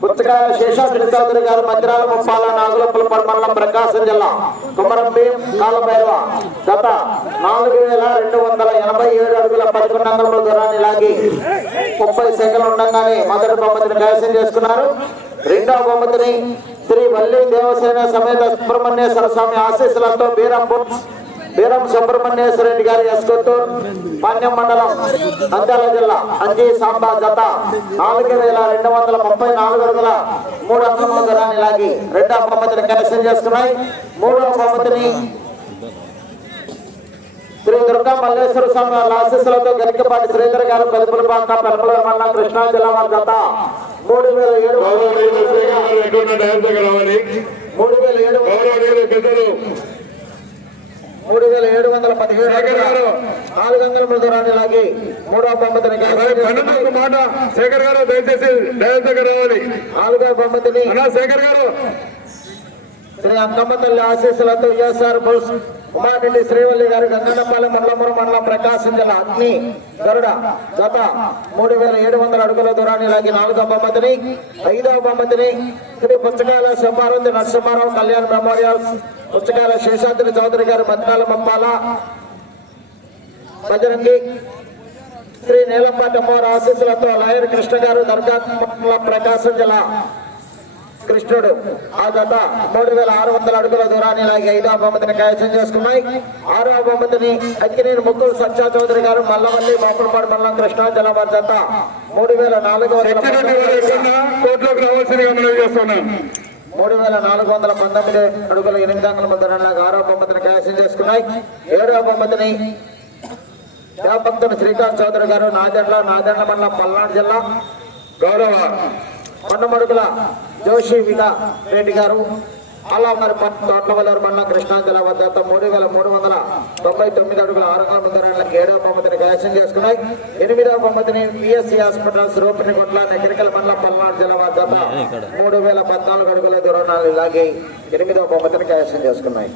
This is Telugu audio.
పుచ్చకాయ శేషాద్రి చౌదరి గారు మధ్యరాల ముప్పాల నాగులపుల మండలం ప్రకాశం జిల్లా కుమరంభీం కాలభైరవ గత నాలుగు వేల రెండు వందల ఎనభై ఏడు అడుగుల పదకొండు వందల దూరాన్ని లాగి ముప్పై సెకండ్లు ఉండగానే మొదటి బహుమతిని కైవసం చేసుకున్నారు. రెండవ బహుమతిని శ్రీ వల్లి దేవసేన సమేత సుబ్రహ్మణ్యేశ్వర స్వామి ఆశీస్సులతో బీరం బుక్స్ బీరం సుబ్రహ్మణ్యేశ్వర రెడ్డి గారి ఎస్కొత్తూరు పాణ్యం మండలం నంద్యాల జిల్లా అంజీ సాంబా జత నాలుగు వేల రెండు వందల ముప్పై నాలుగు అడుగుల మూడు అంకముల దూరాన్ని లాగి రెండవ బహుమతిని కైవసం చేసుకున్నాయి. మూడవ బహుమతిని శ్రీ దుర్గా మల్లేశ్వర స్వామి వారి ఆశీస్సులతో గరికపాటి శ్రీధర్ గారు పెదపుల పాక పెరపల మండలం కృష్ణా జిల్లా వారి జత మూడు వేల ఏడు మూడు వేల ఏడు మూడు వేల ఏడు వందల పదిహేడు. నాలుగు వందల మూడు దూరాన్ని లాగి మూడవ బహుమతిని పన్నెండు. ఒక మాట శేఖర్ గారు దయచేసి దగ్గర రావాలి నాలుగవ బహుమతిని అన్నా శేఖర్ గారు శ్రీ అక్కమ్మ తల్లి ఆశీస్సులతో ఈఎస్ఆర్ బోస్ ఉమారెడ్డి శ్రీవల్లి గారి గంగనపల్లి మండలమురు మండలం ప్రకాశం జిల్లా అగ్ని గరుడ గత మూడు వేల ఏడు వందల అడుగుల దూరాన్ని లాగి నాలుగవ బహుమతిని ఐదవ బహుమతిని శ్రీ పుచ్చకాయల శంభారతి నరసింహారావు కళ్యాణ్ మెమోరియల్ పుచ్చకాయల శేషాద్రి చౌదరి గారు మద్నాల మప్పాల బజరంగి శ్రీ నీలంపాటి అమ్మవారి ఆశీస్సులతో లాయర్ కృష్ణ గారు దర్గా మండలం ప్రకాశం జిల్లా కృష్ణుడు ఆ జత మూడు వేల ఆరు వందల అడుగుల దూరాన్ని లాగి ఐదవ బహుమతిని కైవసం చేసుకున్నాయి. ఆరవ బహుమతిని అక్కినేని ముగ్గురు సత్యా చౌదరి గారు మల్లవల్లి బాపులపాడు మండలం కృష్ణా జిల్లా వారి జత మూడు వేల నాలుగు వందల రావాల్సిందిగా మనం చేస్తున్నాం మూడు వేల నాలుగు వందల పంతొమ్మిది అడుగుల ఎనిమిది వందల దూరంలాగా ఆరవ బహుమతిని కైవసం చేసుకున్నాయి. ఏడవ బహుమతిని దేవభక్తుని శ్రీకాంత్ చౌదరి గారు నాదెండ్ల నాదెండ్ల మండలం పల్నాడు జిల్లా. గౌరవ కొండమడుగుల జోషి విలా రెడ్డి గారు. అలా మరి తోటలవల్లూరు మండలం కృష్ణా జిల్లా వద్ద మూడు వేల మూడు వందల తొంభై తొమ్మిది అడుగుల ఆరు వందల ముందరాలకు ఏడవ బహుమతిని కైవసం చేసుకున్నాయి. ఎనిమిదవ బహుమతిని పిఎస్సి హాస్పిటల్స్ రూపనిగుంట్ల నెక్కరికల మండలం పల్నాడు జిల్లా వద్ద మూడు వేల పద్నాలుగు అడుగుల దూరాన్ని లాగి ఎనిమిదవ బహుమతిని కైవసం చేసుకున్నాయి.